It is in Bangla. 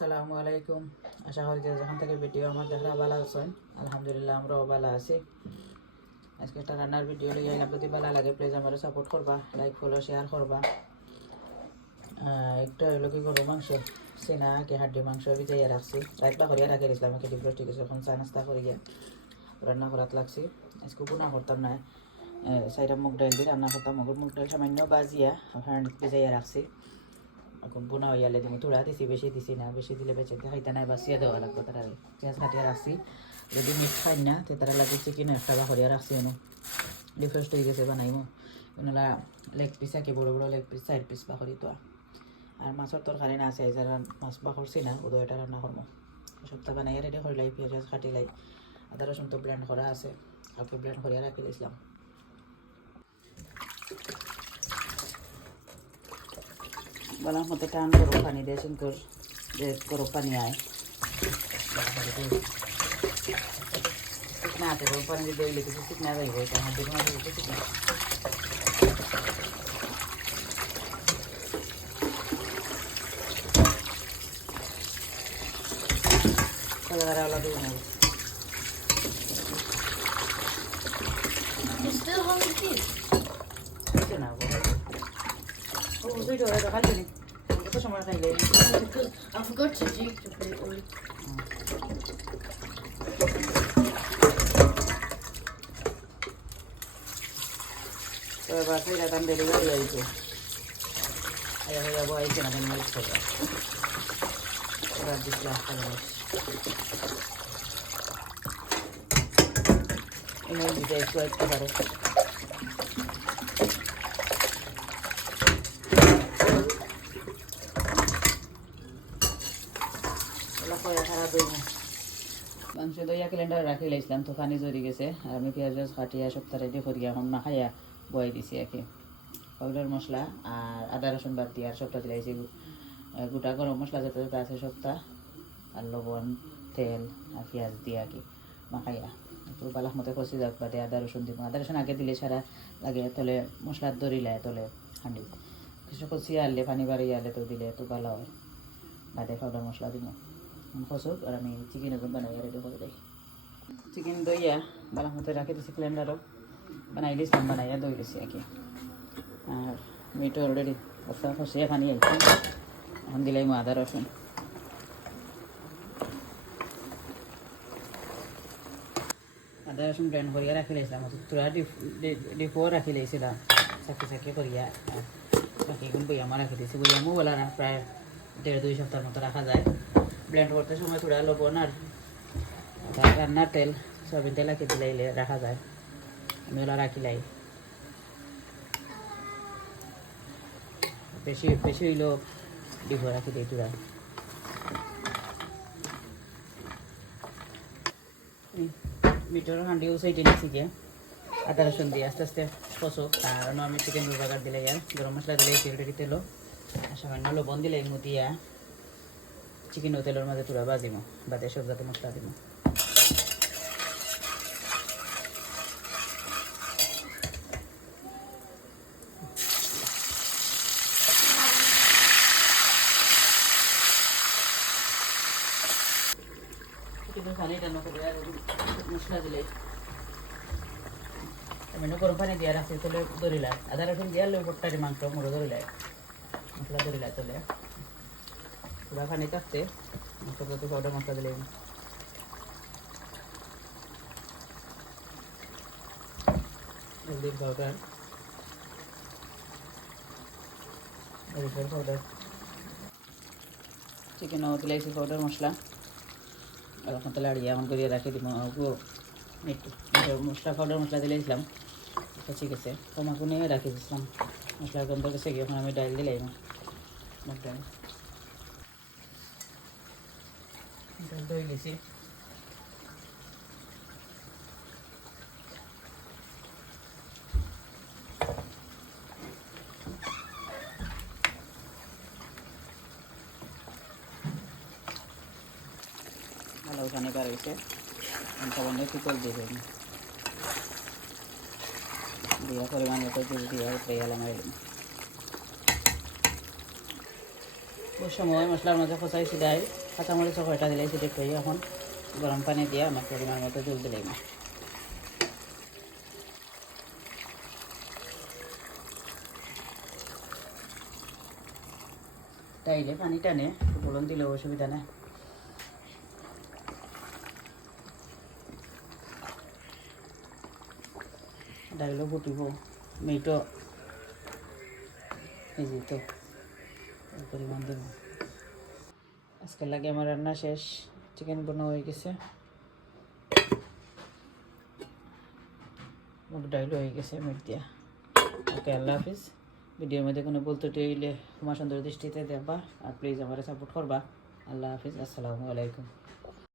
আসসালামু আলাইকুম। আশা করি যে যখন থেকে ভিডিও আমার দেখা ভালো আছেন। আলহামদুলিল্লাহ আমরাও ভালো আছি। আজকে একটা রান্নার ভিডিও লিয়ে এলাম। যদি ভালো লাগে প্লিজ আমার সাপোর্ট করবা, লাইক ফলো শেয়ার করবা। একটা হইলো কি গরু মাংস সিনা কি হাড্ডি মাংস ভিজাইয়া রাখছি, রাখবা করিয়া রাখি দিয়েছিলাম। একটা ডিফ্রো ঠিক আছে, এখন চা নাস্তা করি গিয়ে রান্না করাত লাগছি। আজকে গুণা করতাম না, সাইডা মুগ ডাইল দিয়ে রান্না করতাম। মুগ ডাইল সামান্য বাজিয়া ভিজাইয়া রাখছি। এখন বোনা হইয়ালে তুমি তোড়া দিছি, বেশি দিছি না, বেশি দিলে বেঁচে খাইতে নাই, বাসিয়া দেওয়া লাগবে তারা। পেঁয়াজ কাটিয়া রাখছি, যদি মিট খাই না তো তারা লাগে চিকেন একটা বাহরিয়া রাখছি। এনো ডিফ্রেস্ট হয়ে গেছে বানাইমো। এনারা লেগ পিস আঁকি বড়ো বড়ো লেগ পিস 4 পিস বাহরি তো। আর মাছের তরকারি না আছে, যারা মাছ বাহরছি না ওদের এটা রান্না করবো। সপ্তাহ বানাইয়া রেডি করিলাই, পেঁয়াজ কাটিলাই, আদা রসুন তো ব্লেন্ড করা আছে, কালকে ব্লেন্ড করিয়া রাখি দিয়েছিলাম। বলার মতো টান গরম পানি দিয়ে সুন্দর যে গরম পানি আয় শুকনা আছে। গরম পানি দিয়ে দিলে কিছু শুকনা যাইব, এটা আমার দেখুন কিছু শুকনা আলাদা দেবো না। না ভিডিও দেখাচ্ছি নি কত সময় খাইলে। I forgot to do to put it on. তো এবার সেই রাতাম ডেলিভারি আইছে, হয়ে যাবো আইছে না কেন করবো। এবার দিচ্ছি একটা জিনিস এমন দিতে একটু একটু পারে। মাংস দইয়া ক্যালেন্ডার রাখি লাইছিলাম, তো পানি জড়ি গেছে। আর আমি পেঁয়াজ কাটিয়া সপ্তাহ রেডি করি, এখন না খাইয়া বয়ে দিছি আর কি। পাউডার মশলা আর আদা রসুন বাদ দিয়ে আর সবটা দিলাইছি। গোটা গরম মশলা যত যত আছে সপ্তাহ, আর লবণ তেল আর পেঁয়াজ দিয়ে আর কি মাখাইয়া একটু বালাক মতো কষি যাক। বাদে আদা রসুন দিব, আদা রসুন আগে দিলে সারা লাগে, তলে মশলা দরিলায় তলে হাঁডি কিছু কষিয়ে আনলে পানি বাড়িয়ে আনলে তো দিলে একটু ভালো হয়। বাদে পাউডার মশলা দিব কষুক। আর আমি চিকেন এখন বানাইয়া রেডি করে দিই। চিকেন দইয়া বালাক মতো রাখি দিছি ক্যালেন্ডারও, বানাই দিয়েছিলাম, বানাইয়া দই দিছি আর কি। আর মিটও অলরেডি কষা কষিয়ে পানি আইছি, এখন দিলাই আদা রসুন। আদা রসুন ব্লেন্ড করিয়া রাখি লাইছিলাম, তোরা ডিপো রাখি লাইছিলাম চাকি চাকি করিয়া। চাকিগুলো বইয়ামা রাখি দিয়েছি, বইয়ামও বলা না প্রায় 1.5-2 সপ্তাহের মতো রাখা যায়। ব্লেন্ড করতে সময় তোরা লবণ আর রান্নার তেল সয়াবিন তেল রাখি দিলাইলে রাখা যায়। আমি ওলা রাখিলাই, বেশি বেশি হইলেও ডিপো রাখি দিই তোরা। মিটর হাঁডিও সাইডে নিচ্ছি গিয়ে আদা রসুন দিয়ে আস্তে আস্তে কষুক। আর আমি চিকেন বাগার দিলে গরম মশলা দিলে তেল তেলো আর সামান্য লবণ দিলে দিয়া চিকেন ও তেলের মাঝে তুরা বাজিম, বাদে সব যাতে মশলা দিব। মশলা দিলে আমি গরম পানি দিয়ে রাখছি, তোলে ধরিলায় আদা রসুন দিয়ে আলু বট্টারি মাংস মুড়ো ধরিলায় মশলা ধরিলায় তোলে পুরা পানি কাটতে মশলা তো পাউডার মশলা দিলে হলদির পাউডার মরিচের পাউডার চিকেনও দিলাইছি পাউডার মশলা। আর এখন তাহলে আড়িয়ে এমন করিয়ে রাখি দিব। মশলা পাউডার মশলা দিলাইছিলাম, ঠিক আছে তোমাকে নিয়ে রাখি দিয়েছিলাম। মশলার গন্ধ গেছে গিয়ে এখন আমি ডাইল দিলাই ডাল দই গেছি। ভালো ওখানে বার হয়েছে, সামান্য একটু তেল দিয়ে দেবেন, দিয়া পরিমাণ মতো দুধ দিয়ে উঠে গেলাম। ওই সময় মশলার মাঝে ফসাইছি দেয় কাঁচামরিচ কয়টা দিলাইছি দেখতে এখন গরম পানি দিয়ে আমার পরিমাণ মতো জল দিলাই না ডাইলে পানি টানে ফোড়ন দিলেও অসুবিধা নেই ডাইলও ফুটিব মেয়েটো এই যে তো এই পরিমাণ দেব আজকের লাগে আমার রান্না শেষ চিকেন বোনা হয়ে গেছে মুগ ডাইল হয়ে গেছে মিট দিয়া ওকে আল্লাহ হাফিজ ভিডিওর মধ্যে কোনো বলতে হইলে তোমার সুন্দর দৃষ্টিতে দেখবা আর প্লিজ আমার সাপোর্ট করবা আল্লাহ হাফিজ আসসালামু আলাইকুম